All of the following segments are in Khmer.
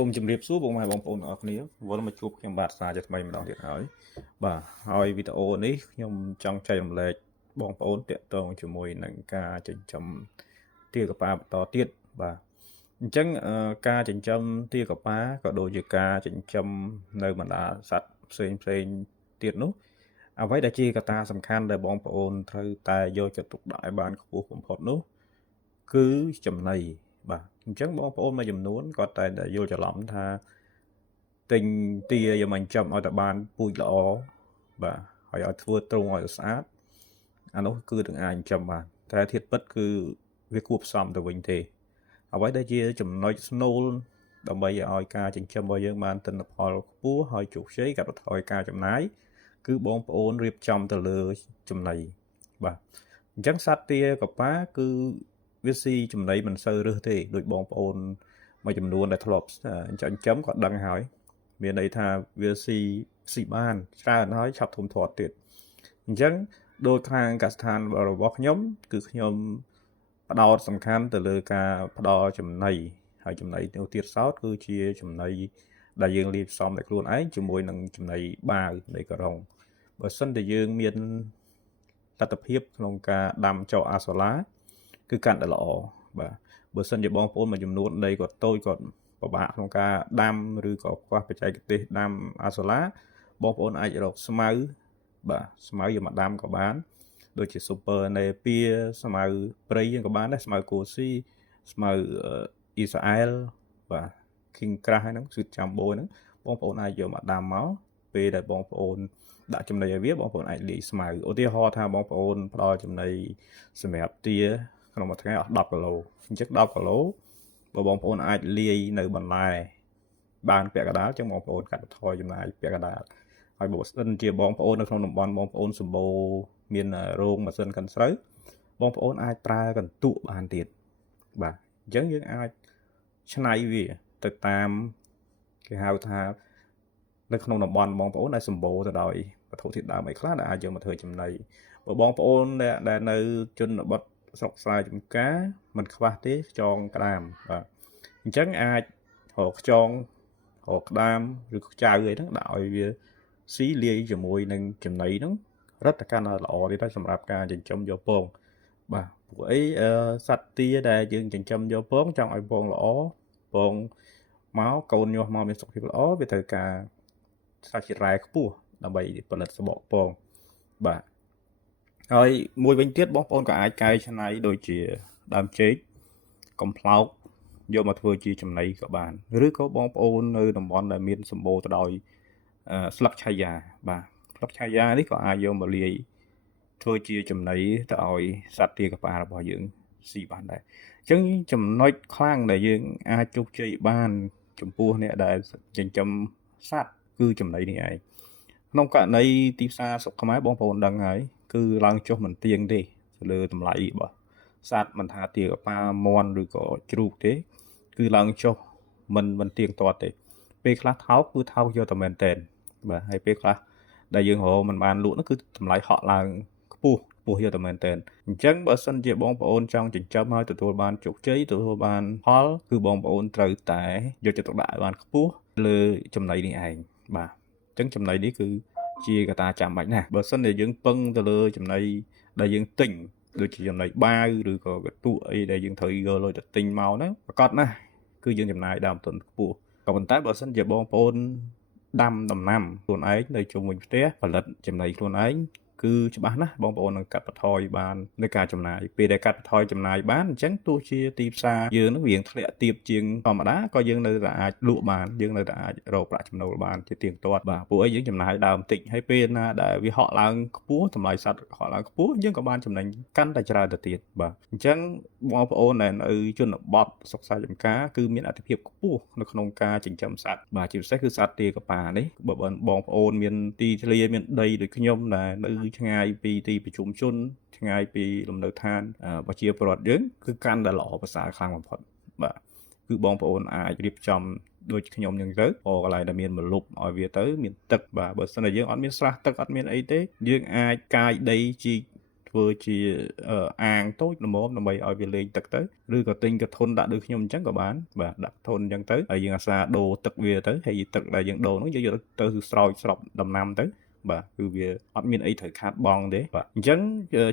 សូមជម្រាបសួរបងប្អូនអរគ្នាវិលមកជួបខ្ញុំបាទសារជាថ្មីម្ដងទៀតហើយបាទហើយវីដេអូនេះខ្ញុំចង់ចែករំលែកបងប្អូនតាក់ទងជាមួយនឹងការចិញ្ចឹមទាកប៉ាបន្តទៀតបាទអញ្ចឹងការចិញ្ចឹមទាកប៉ាក៏ដូចជាការចិញ្ចឹមនៅបណ្ដាសត្វផ្សេងទៀតនោះអ្វីដែលជាកត្តាសំខាន់ដែលបងប្អូនត្រូវតែយកចិត្តទុកដាក់ឲ្យបានខ្ពស់បំផុតនោះគឺចំណីបាទអញ្ចឹងបងប្អូនមួយចំនួនគាត់តែយល់ច្រឡំថាទិញទាយកមកចិញ្ចឹមឲ្យតែបានពូជល្អបាទហើយឲ្យធ្វើទ្រុងឲ្យស្អាតអានោះគឺនឹងអាចចិញ្ចឹមបានតែធៀបពិតគឺវាគួបផ្សំទៅវិញទេអ្វីដែលជាចំណុចស្នូលដើម្បីឲ្យការចិញ្ចឹមរបស់យើងបានទិន្នផលខ្ពស់ហើយជោគជ័យកាត់បន្ថយការចំណាយគឺបងប្អូនរៀបចំទៅលើចំណីបាទអញ្ចឹងសត្វទាកប៉ាគឺវាស៊ីចំណីមិនសូវរើសទេដូចបងប្អូនមួយចំនួនដែលធ្លាប់ចិញ្ចឹមគាត់ដឹងហើយមានន័យថាវាស៊ីបានច្រើនហើយឆាប់ធំធាត់ទៀតអញ្ចឹងដោយខាងកសិដ្ឋានរបស់ខ្ញុំគឺខ្ញុំផ្ដោតសំខាន់ទៅលើការផ្ដល់ចំណីហើយចំណីនោះទៀតសោតគឺជាចំណីដែលយើងលាយផ្សំដោយខ្លួនឯងជាមួយនឹងចំណីបាវនៃការុងបើសិនតែយើងមានលទ្ធភាពក្នុងការដាំចោលអាសូឡាគឺកាន់តែល្អបាទបើសិនជាបងប្អូនមួយចំនួនដីគាត់តូចគាត់ពិបាកក្នុងការដាំឬក៏ខ្វះបច្ចេកទេសដាំអាសូឡាបងប្អូនអាចរកស្មៅបាទស្មៅយកមកដាំក៏បានដូចជា Super Napier ស្មៅព្រៃយើងក៏បានដែរស្មៅគូស៊ីស្មៅអ៊ីស្រាអែលបាទ King Crash ហ្នឹងគឺចាំបូហ្នឹងបងប្អូនអាចយកមកដាំមកពេលដែលបងប្អូនដាក់ចំណីឲ្យវាបងប្អូនអាចលាយស្មៅឧទាហរណ៍ថាបងប្អូនផ្ដល់ចំណីសម្រាប់ទាក្នុងមួយថ្ងៃអស់10គីឡូអញ្ចឹង10គីឡូបើបងប្អូនអាចលាយនៅបន្លែបានពាក់កណ្ដាលអញ្ចឹងបងប្អូនកាត់បន្ថយចំណាយពាក់កណ្ដាលហើយបើសិនជាបងប្អូននៅក្នុងតំបន់បងប្អូនសម្បូរមានរោងម៉ាស៊ីនកិនស្រូវបងប្អូនអាចប្រើកន្ទក់បានទៀតបាទអញ្ចឹងយើងអាចច្នៃវាទៅតាមគេហៅថានៅក្នុងតំបន់បងប្អូនដែលសម្បូរទៅដោយវត្ថុធាតុដើមអីខ្លះដែលអាចយកមកធ្វើចំណីបើបងប្អូនដែលនៅជនបទស្រុកស្រែចម្ការមិនខ្វះទេខ្យងក្តាមបាទអញ្ចឹងអាចរកខ្យងរកក្តាមឬខ្ចៅអីហ្នឹងដាក់ឲ្យវាស៊ីលាយជាមួយនឹងចំណីហ្នឹងរឹតតែកាន់តែល្អទៀតហើយសម្រាប់ការចិញ្ចឹមយកពងបាទព្រោះអីសត្វទាដែលយើងចិញ្ចឹមយកពងចង់ឲ្យពងល្អពងមកកូនញាស់មកមានសុខភាពល្អវាត្រូវការសាច់ជ្រែខ្ពស់ដើម្បីផលិតសបកពងបាទហើយមួយវិញទៀតបងប្អូនក៏អាចកែច្នៃដូចជាដើមចេកកំប្លោកយកមកធ្វើជាចំណីក៏បានឬក៏បងប្អូននៅតំបន់ដែលមានសម្បូរទៅដោយស្លឹកឆាយាបាទស្លឹកឆាយានេះក៏អាចយកមកលាយធ្វើជាចំណីទៅឲ្យសត្វទាកប៉ារបស់យើងស៊ីបានដែរអញ្ចឹងចំណុចខ្លាំងដែលយើងអាចជោគជ័យបានចំពោះអ្នកដែលចិញ្ចឹមសត្វគឺចំណីនេះឯងក្នុងករណីទីផ្សារស្រុកខ្មែរបងប្អូនដឹងហើយគឺឡើងចុះមិនទៀងទេទៅលើតម្លៃរបស់សត្វមិនថាទាកប៉ាមាន់ឬក៏ជ្រូកទេគឺឡើងចុះមិនទៀងទាត់ទេពេលខ្លះថោកគឺថោកយកតែមែនតែនបាទហើយពេលខ្លះដែលយើងរកមិនបានលក់នោះគឺតម្លៃហក់ឡើងខ្ពស់យកតែមែនតែនអញ្ចឹងបើសិនជាបងប្អូនចង់ចិញ្ចឹមឲ្យទទួលបានជោគជ័យទទួលបានផលគឺបងប្អូនត្រូវតែយកចិត្តទុកដាក់ឲ្យបានខ្ពស់លើចំណីនេះឯងបាទអញ្ចឹងចំណីនេះគឺជាកត្តាចាំបាច់ណាស់បើសិនជាយើងពឹងទៅលើចំណីដែលយើងទិញដូចជាចំណីបាវឬក៏កតុអីដែលយើងត្រូវយកលុយទៅទិញមកហ្នឹងប្រកបណាស់គឺយើងចំណាយដើមទុនខ្ពស់ក៏ប៉ុន្តែបើសិនជាបងប្អូនដាំដំណាំខ្លួនឯងនៅជុំវិញផ្ទះផលិតចំណីខ្លួនឯងគឺច្បាស់ណាស់បងប្អូននឹងកាត់បន្ថយបាននៅការចំណាយពេលដែលកាត់បន្ថយចំណាយបានអញ្ចឹងទោះជាទីផ្សារយើងនឹងរៀងធ្លាក់ទាបជាងធម្មតាក៏យើងនៅតែអាចលក់បានយើងនៅតែអាចរកប្រាក់ចំណូលបានជាទៀងទាត់បាទព្រោះអីយើងចំណាយដើមតិចហើយពេលណាដែលវាហក់ឡើងខ្ពស់តម្លៃសត្វហក់ឡើងខ្ពស់យើងក៏បានចំណេញកាន់តែច្រើនទៅទៀតបាទអញ្ចឹងបងប្អូនដែលនៅជនបទស្រុកស្រែចម្ការគឺមានអាទិភាពខ្ពស់នៅក្នុងការចិញ្ចឹមសត្វបាទជាពិសេសគឺសត្វទាកប៉ានេះបើបងប្អូនមានទីធ្លាមានដីដូចខ្ញុំដែលនៅឆ្ងាយពីទីប្រជុំជនឆ្ងាយពីលំនៅឋានប្រជាពលរដ្ឋយើងគឺកាន់តែល្អប្រសើរខ្លាំងបំផុតបាទគឺបងប្អូនអាចរៀបចំដូចខ្ញុំអញ្ចឹងទៅកន្លែងដែលមានម្លប់ឲ្យវាទៅមានទឹកបាទបើសិនតែយើងអត់មានស្រះទឹកអត់មានអីទេយើងអាចកាយដីជីក ធ្វើជាអាងតូចល្មមដើម្បីឲ្យវាលេងទឹកទៅឬក៏ទិញកធុនដាក់ដូចខ្ញុំអញ្ចឹងក៏បានបាទដាក់កធុនអញ្ចឹងទៅហើយយើងអាសាដូរទឹកវាទៅហើយទឹកដែលយើងដូរនោះយើងយកទៅស្រោចស្រពដំណាំទៅបាទគឺវាអត់មានអីត្រូវខាតបង់ទេបាទអញ្ចឹង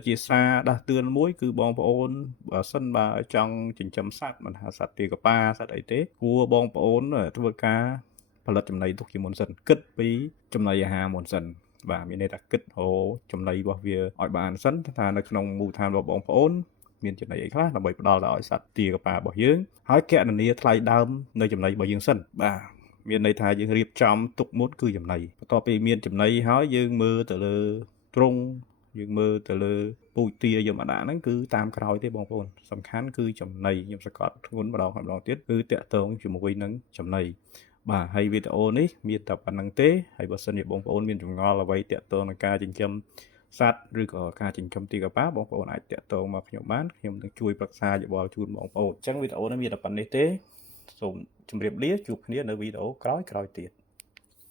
ជាសារដាស់តឿនមួយគឺបងប្អូនបើសិនបើចង់ចិញ្ចឹមសត្វមិនថាសត្វទាកាប៉ាសត្វអីទេគួរបងប្អូនធ្វើការផលិតចំណីទុកជាមុនសិនគិតពីចំណីអាហារមុនសិនបាទមានន័យថាគិតរកចំណីរបស់វាឲ្យបានសិនថានៅក្នុងមូលដ្ឋានរបស់បងប្អូនមានចំណីអីខ្លះដើម្បីផ្ដល់ដល់ឲ្យសត្វទាកាប៉ារបស់យើងហើយកណនាថ្លៃដើមនៅចំណីរបស់យើងសិនបាទមានន័យថាយើងរៀបចំទុកមុនគឺចំណីបន្ទាប់ពីមានចំណីហើយយើងមើលទៅលើទ្រុងយើងមើលទៅលើពូជទាយើងមកដាក់ហ្នឹងគឺតាមក្រោយទេបងប្អូនសំខាន់គឺចំណីខ្ញុំសង្កត់ធ្ងន់ម្ដងទៀតគឺតាក់ទងជាមួយនឹងចំណីបាទហើយវីដេអូនេះមានតែប៉ុណ្្នឹងទេហើយបើសិនជាបងប្អូនមានចម្ងល់អ្វីតាក់ទងនឹងការចិញ្ចឹមសត្វឬក៏ការចិញ្ចឹមទាកាប៉ាបងប្អូនអាចតាក់ទងមកខ្ញុំបានខ្ញុំនឹងជួយប្រឹក្សាយោបល់ជូនបងប្អូនអញ្ចឹងវីដេអូនេះមានតែប៉ុណ្្នេះទេសូមជម្រាបលាជួបគ្នានៅវីដេអូក្រោយទៀត